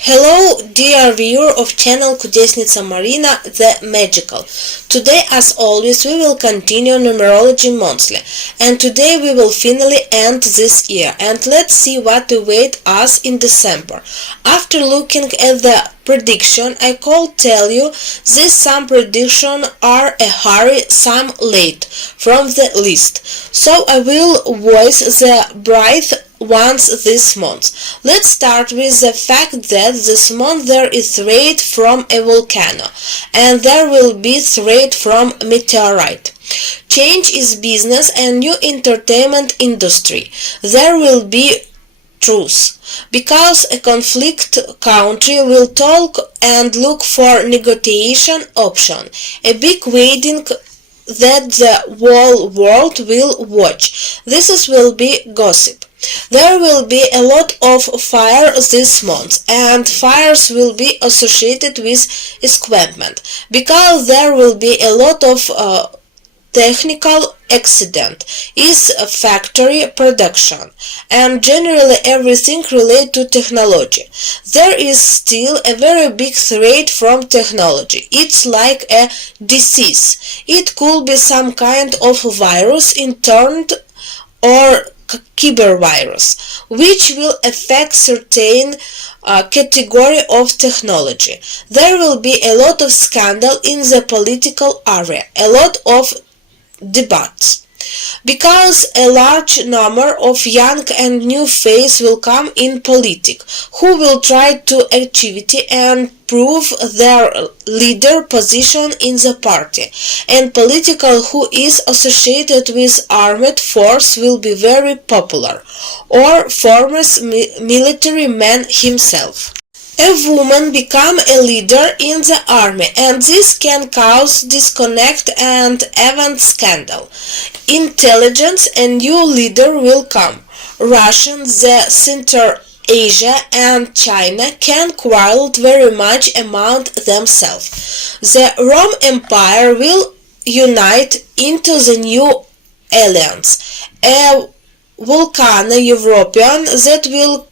Hello, dear viewer of channel Kudesnica Marina, the Magical. Today, as always, we will continue Numerology Monthly, and today we will finally end this year, and let's see what awaits us in December. After looking at the prediction, I could tell you these some predictions are a hurry, some late from the list, so I will voice the bright ones this month. Let's start with the fact that this month there is threat from a volcano, and there will be threat from meteorite. Change is business and new entertainment industry. There will be truth, because a conflict country will talk and look for negotiation option, a big wedding that the whole world will watch. This will be gossip. There will be a lot of fire this month, and fires will be associated with equipment, because there will be a lot of technical accident is factory production, and generally everything related to technology. There is still a very big threat from technology. It's like a disease. It could be some kind of virus interned or cybervirus, which will affect certain category of technology. There will be a lot of scandal in the political area, a lot of debates, because a large number of young and new faces will come in politics, who will try to achieve and prove their leader position in the party, and political who is associated with armed force will be very popular, or former military man himself. A woman become a leader in the army, and this can cause disconnect and even scandal. Intelligence, a new leader will come. Russia, the Center Asia and China can quarrel very much among themselves. The Rome Empire will unite into the new alliance, a volcano European that will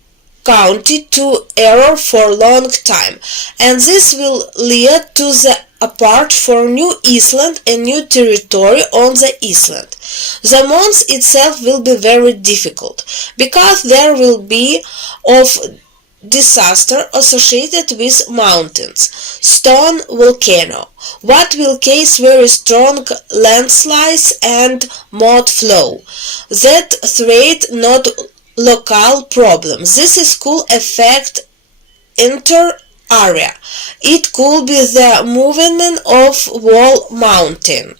counted to error for long time, and this will lead to the apart for new Iceland and new territory on the Iceland. The month itself will be very difficult, because there will be of disaster associated with mountains, stone volcano, what will cause very strong landslides and mud flow that threat not local problems. This could affect entire area. It could be the movement of whole mountain,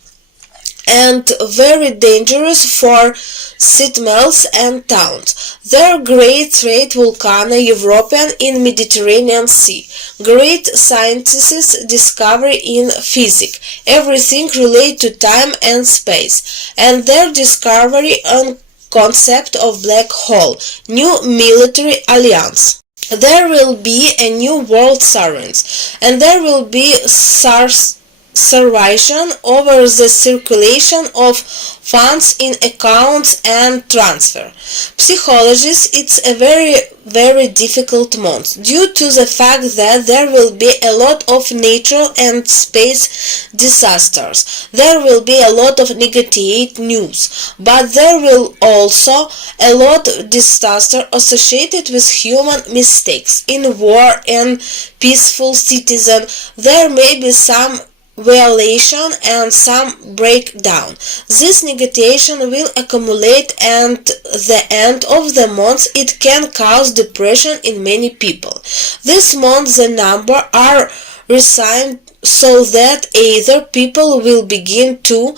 and very dangerous for settlements and towns. There great threat volcano European in Mediterranean Sea. Great scientists discovery in physics, everything related to time and space, and their discovery on concept of black hole, new military alliance. There will be a new world sirens, and there will be supervision over the circulation of funds in accounts and transfer. Psychologists, it's a very difficult month due to the fact that there will be a lot of natural and space disasters. There will be a lot of negative news, but there will also a lot of disaster associated with human mistakes in war and peaceful citizen. There may be some violation and some breakdown. This negation will accumulate, and the end of the month it can cause depression in many people. This month the number are resigned, so that either people will begin to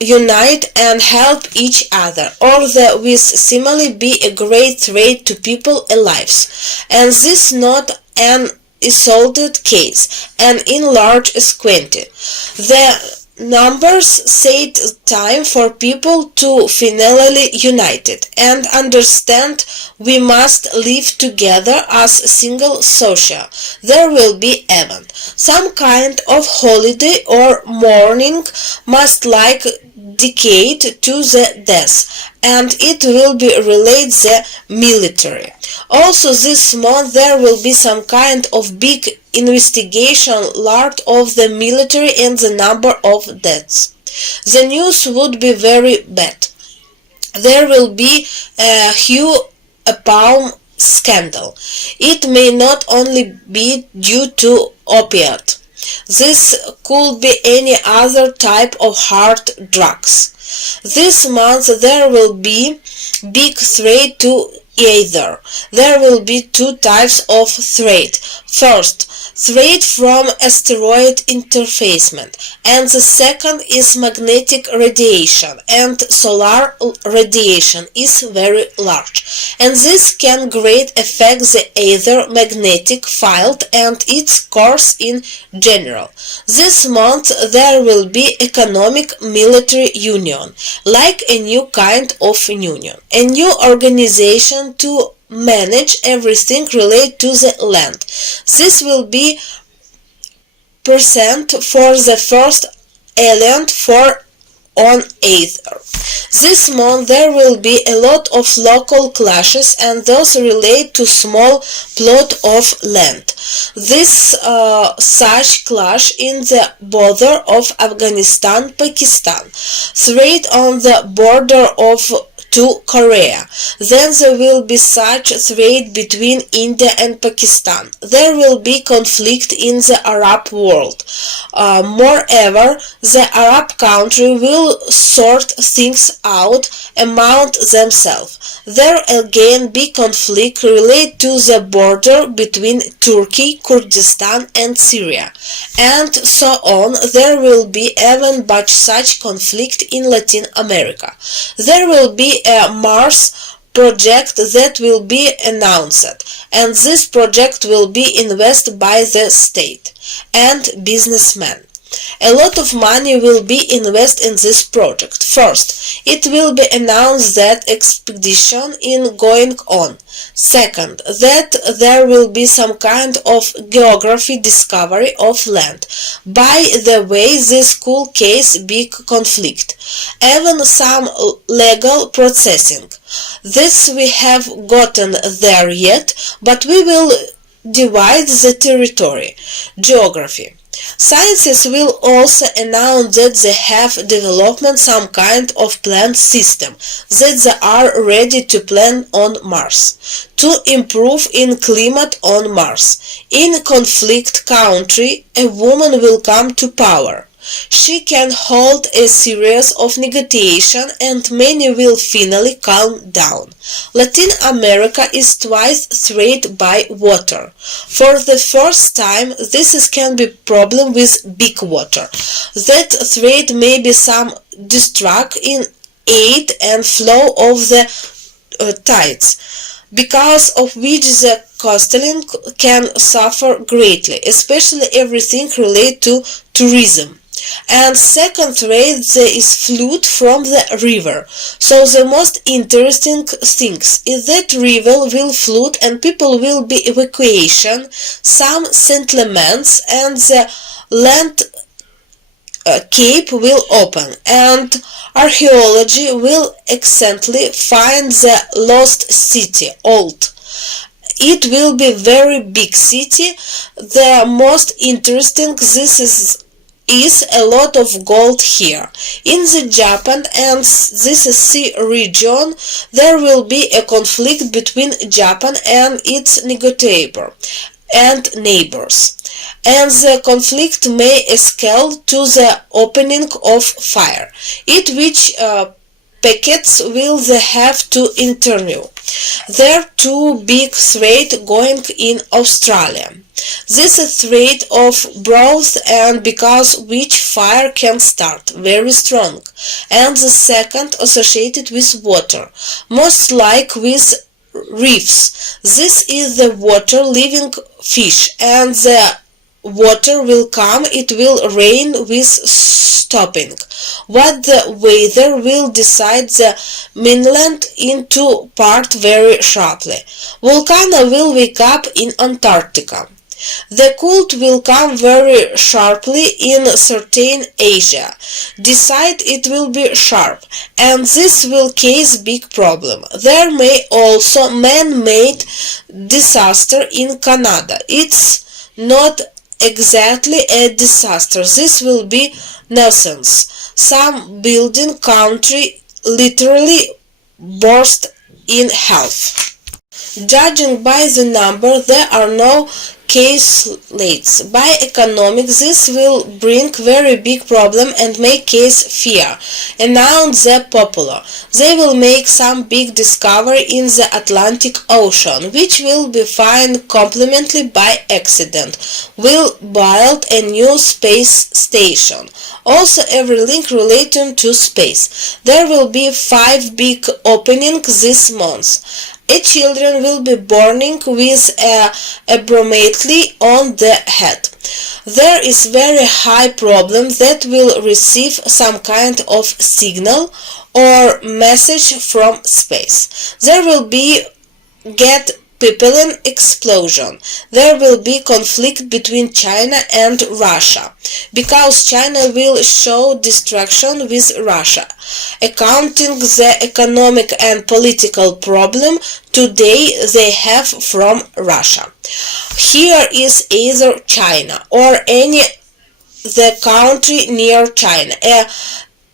unite and help each other, or there will similarly be a great threat to people lives, and this not an isolated case, and in large quantity. The numbers set time for people to finally united and understand we must live together as single social. There will be event, some kind of holiday or mourning must like decade to the death, and it will be related the military. Also this month there will be some kind of big investigation large of the military and the number of deaths. The news would be very bad. There will be a Hugh Palm scandal. It may not only be due to opiate. This could be any other type of hard drugs. This month there will be big threat to either. There will be two types of threat. First, threat from asteroid interfacement, and the second is magnetic radiation, and solar radiation is very large, and this can greatly affect the ether magnetic field and its course in general. This month there will be economic military union, like a new kind of union, a new organization to manage everything related to the land. This will be present for the first alien for on Ether. This month there will be a lot of local clashes, and those relate to small plot of land. This such clash in the border of Afghanistan-Pakistan, threat on the border of to Korea. Then there will be such threat between India and Pakistan. There will be conflict in the Arab world. Moreover, the Arab country will sort things out among themselves. There again be conflict related to the border between Turkey, Kurdistan and Syria, and so on. There will be even but such conflict in Latin America. There will be a Mars project that will be announced, and this project will be invested by the state and businessmen. A lot of money will be invested in this project. First, it will be announced that expedition is going on. Second, that there will be some kind of geography discovery of land. By the way, this could case big conflict. Even some legal processing. This we have gotten there yet, but we will divide the territory. Geography. Scientists will also announce that they have developed some kind of plant system that they are ready to plant on Mars to improve in climate on Mars. In conflict country, a woman will come to power. She can hold a series of negotiations and many will finally calm down. Latin America is twice threatened by water. For the first time, this can be problem with big water. That threat may be some destruct in aid and flow of the tides, because of which the coastline can suffer greatly, especially everything related to tourism. And second threat there is flood from the river. So the most interesting things is that river will flood and people will be evacuation, some settlements and the land cape will open, and archaeology will accidentally find the lost city, old. It will be very big city. The most interesting this is a lot of gold here. In the Japan and this sea region, there will be a conflict between Japan and its negotiator and neighbors, and the conflict may escalate to the opening of fire, it which packets will they have to interview. There are two big threats going in Australia. This is a threat of growth and because which fire can start very strong, and the second associated with water, most like with reefs. This is the water living fish, and the water will come, it will rain with stopping. What the weather will decide the mainland into part very sharply. Volcano will wake up in Antarctica. The cold will come very sharply in certain Asia. Decide it will be sharp, and this will cause big problem. There may also man-made disaster in Canada. It's not exactly a disaster. This will be nuisance. Some building country literally burst in half. Judging by the number, there are no caselates. By economics, this will bring very big problem and make case fear. Announce the popular. They will make some big discovery in the Atlantic Ocean, which will be found completely by accident. Will build a new space station. Also every link relating to space. There will be 5 big openings this month. A children will be born with a bromately on the head. There is very high problem that will receive some kind of signal or message from space. There will be get pipeline explosion. There will be conflict between China and Russia because China will show destruction with Russia. Accounting the economic and political problem today they have from Russia. Here is either China or any the country near China. A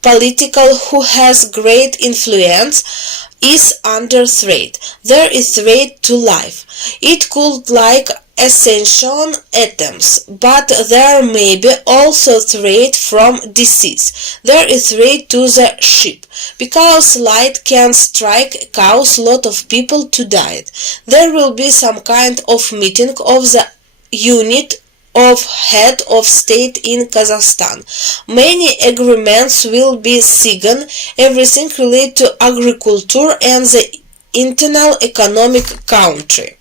political who has great influence is under threat. There is threat to life. It could like essential atoms, but there may be also threat from disease. There is threat to the ship, because light can strike, cause lot of people to die. There will be some kind of meeting of the unit of head of state in Kazakhstan. Many agreements will be signed, everything related to agriculture and the internal economic country.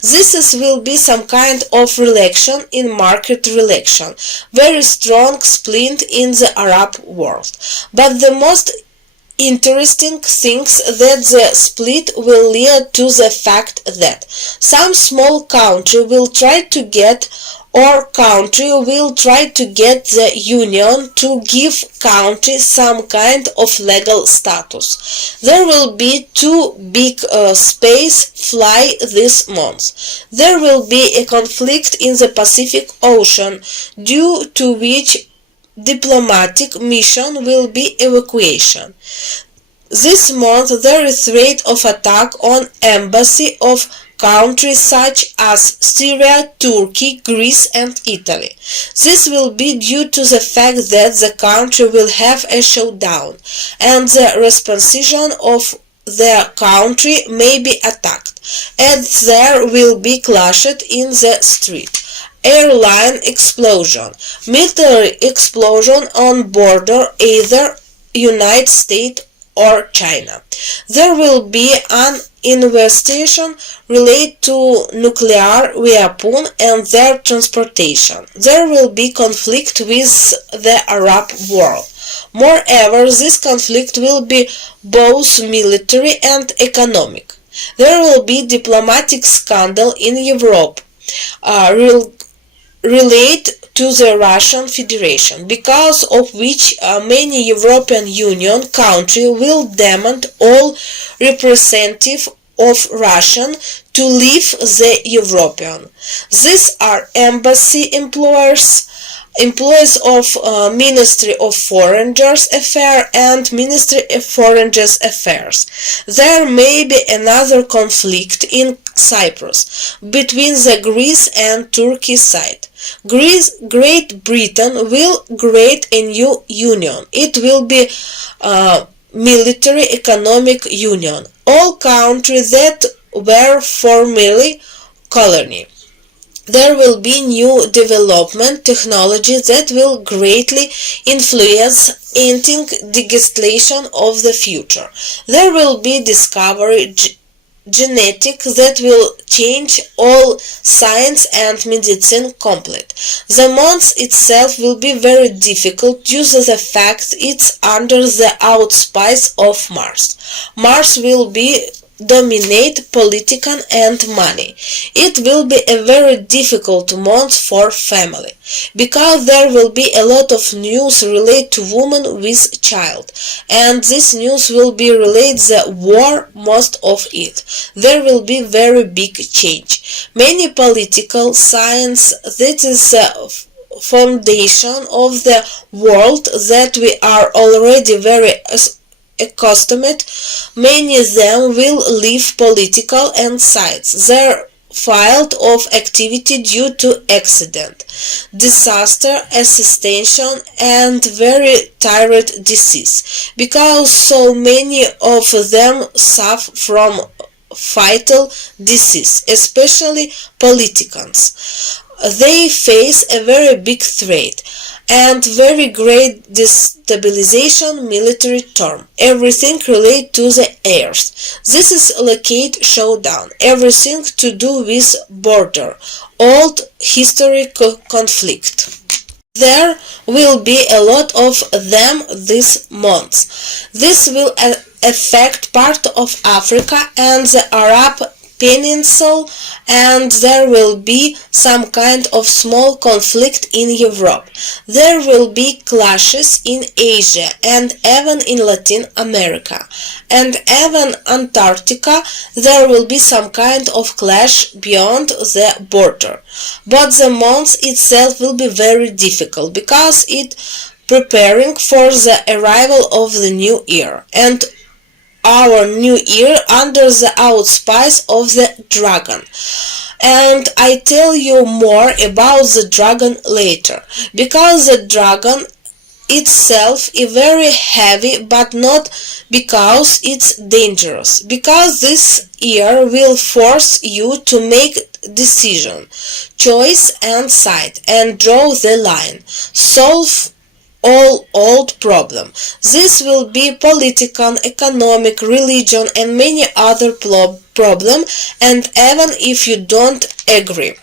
This will be some kind of relation in market relation, very strong split in the Arab world. But the most interesting things that the split will lead to the fact that some small country will try to get or country will try to get the union to give country some kind of legal status. There will be 2 big space fly this month. There will be a conflict in the Pacific Ocean, due to which diplomatic mission will be evacuation. This month there is threat of attack on embassy of countries such as Syria, Turkey, Greece and Italy. This will be due to the fact that the country will have a showdown and the reposition of the country may be attacked, and there will be clashed in the street. Airline explosion, military explosion on border either United States or China. There will be an investigation related to nuclear weapon and their transportation. There will be conflict with the Arab world. Moreover, this conflict will be both military and economic. There will be diplomatic scandal in Europe relate to the Russian Federation, because of which many European Union countries will demand all representatives of Russian to leave the European. These are embassy employees of Ministry of Foreign Affairs and Ministry of Foreign Affairs. There may be another conflict in Cyprus between the Greece and Turkey side. Great Britain will create a new union. It will be military economic union. All countries that were formerly colony. There will be new development technology that will greatly influence ending digitalization of the future. There will be discovery genetic that will change all science and medicine complete. The month itself will be very difficult due to the fact it's under the auspice of Mars. Mars will be dominate politics and money. It will be a very difficult month for family, because there will be a lot of news related to women with child, and this news will be related the war, most of it. There will be very big change. Many political science, that is foundation of the world that we are already very accustomed, many of them will leave political and sides their field of activity due to accident, disaster, assassination, and very tired disease, because so many of them suffer from fatal disease, especially politicians. They face a very big threat and very great destabilization military term. Everything related to the earth. This is locate showdown. Everything to do with border. Old historic conflict. There will be a lot of them this month. This will affect part of Africa and the Arab Peninsula, and there will be some kind of small conflict in Europe. There will be clashes in Asia and even in Latin America, and even Antarctica there will be some kind of clash beyond the border. But the month itself will be very difficult because it preparing for the arrival of the new year, and our new year under the auspice of the dragon. And I tell you more about the dragon later, because the dragon itself is very heavy, but not because it's dangerous, because this year will force you to make decision, choice and side, and draw the line, solve all old problem. This will be political, economic, religion, and many other problem, and even if you don't agree.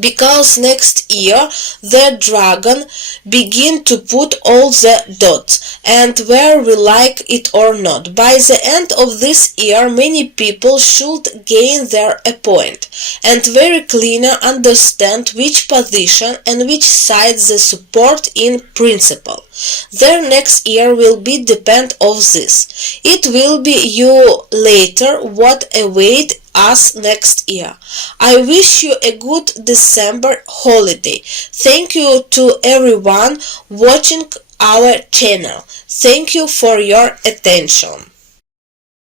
Because next year the dragon begin to put all the dots, and where we like it or not. By the end of this year many people should gain their point and very cleaner understand which position and which side they support in principle. Their next year will be depend of this. It will be you later what await us next year. I wish you a good December holiday. Thank you to everyone watching our channel. Thank you for your attention.